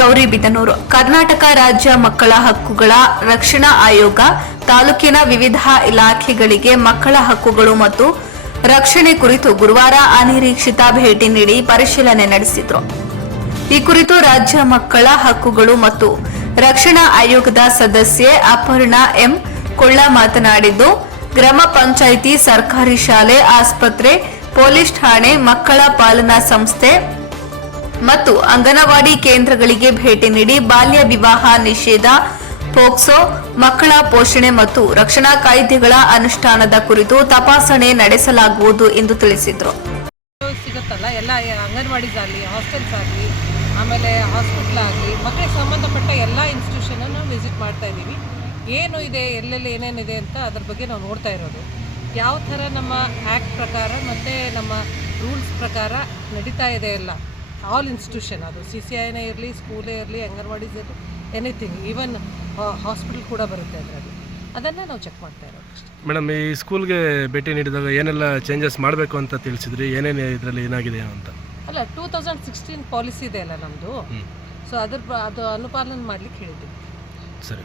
ಗೌರಿಬಿದನೂರು ಕರ್ನಾಟಕ ರಾಜ್ಯ ಮಕ್ಕಳ ಹಕ್ಕುಗಳ ರಕ್ಷಣಾ ಆಯೋಗ, ತಾಲೂಕಿನ ವಿವಿಧ ಇಲಾಖೆಗಳಿಗೆ ಮಕ್ಕಳ ಹಕ್ಕುಗಳು ಮತ್ತು ರಕ್ಷಣೆ ಕುರಿತು ಗುರುವಾರ ಅನಿರೀಕ್ಷಿತ ಭೇಟಿ ನೀಡಿ ಪರಿಶೀಲನೆ ನಡೆಸಿದ್ರು. ಈ ಕುರಿತು ರಾಜ್ಯ ಮಕ್ಕಳ ಹಕ್ಕುಗಳು ಮತ್ತು ರಕ್ಷಣಾ ಆಯೋಗದ ಸದಸ್ಯೆ ಅಪರ್ಣಾ ಎಂ. ಕೊಳ್ಳ ಮಾತನಾಡಿದ್ದು, ಗ್ರಾಮ ಪಂಚಾಯಿತಿ ಸರ್ಕಾರಿ ಶಾಲೆ, ಆಸ್ಪತ್ರೆ, ಪೊಲೀಸ್ ಠಾಣೆ, ಮಕ್ಕಳ ಪಾಲನಾ ಸಂಸ್ಥೆ ಮತ್ತು ಅಂಗನವಾಡಿ ಕೇಂದ್ರಗಳಿಗೆ ಭೇಟಿ ನೀಡಿ ಬಾಲ್ಯ ವಿವಾಹ ನಿಷೇಧ, ಪೋಕ್ಸೋ, ಮಕ್ಕಳ ಪೋಷಣೆ ಮತ್ತು ರಕ್ಷಣಾ ಕಾಯ್ದೆಗಳ ಅನುಷ್ಠಾನದ ಕುರಿತು ತಪಾಸಣೆ ನಡೆಸಲಾಗುವುದು ಎಂದು ತಿಳಿಸಿದರು. ಸಿಗುತ್ತಲ್ಲ, ಎಲ್ಲ ಅಂಗನವಾಡೀಸ್ ಆಗಲಿ, ಹಾಸ್ಟೆಲ್ಸ್ ಆಗಲಿ, ಆಮೇಲೆ ಹಾಸ್ಪಿಟ್ಲ್ ಆಗಲಿ ಮಕ್ಕಳಿಗೆ ಸಂಬಂಧಪಟ್ಟ ಎಲ್ಲ ಇನ್ಸ್ಟಿಟ್ಯೂಷನನ್ನು ವಿಸಿಟ್ ಮಾಡ್ತಾ ಇದ್ದೀವಿ. ಏನು ಇದೆ, ಎಲ್ಲೆಲ್ಲಿ ಏನೇನಿದೆ ಅಂತ ಅದ್ರ ಬಗ್ಗೆ ನಾವು ನೋಡ್ತಾ ಇರೋದು. ಯಾವ ಥರ ನಮ್ಮ ಆ್ಯಕ್ಟ್ ಪ್ರಕಾರ ಮತ್ತು ನಮ್ಮ ರೂಲ್ಸ್ ಪ್ರಕಾರ ನಡೀತಾ ಇದೆ ಎಲ್ಲ. ಆಲ್ ಇನ್ಸ್ಟಿಟ್ಯೂಷನ್ ಅದು ಸಿ ಸಿ ಐನೇ ಇರಲಿ ಸ್ಕೂಲೇ ಇರಲಿ ಅಂಗನವಾಡೀಸ್ ಇರಲಿ ಎನಿಥಿಂಗ್ ಈವನ್ ಹಾಸ್ಪಿಟಲ್ ಕೂಡ ಬರುತ್ತೆ ಅದರಲ್ಲಿ. ಅದನ್ನು ನಾವು ಚೆಕ್ ಮಾಡ್ತಾ ಇರೋದು ಮೇಡಮ್ ಈ ಸ್ಕೂಲ್ಗೆ ಭೇಟಿ ನೀಡಿದಾಗ ಏನೆಲ್ಲ ಚೇಂಜಸ್ ಮಾಡಬೇಕು ಅಂತ ತಿಳಿಸಿದ್ರಿ? ಏನೇನು ಇದರಲ್ಲಿ ಏನಾಗಿದೆ ಅಂತ? ಅಲ್ಲ ಟೂ ತೌಸಂಡ್ ಸಿಕ್ಸ್ಟೀನ್ ಪಾಲಿಸಿ ಇದೆ ಅಲ್ಲ ನಮ್ಮದು ಸೊ ಅದ್ರ ಅದು ಅನುಪಾಲನೆ ಮಾಡ್ಲಿಕ್ಕೆ ಹೇಳಿದ್ದೀವಿ. ಸರಿ.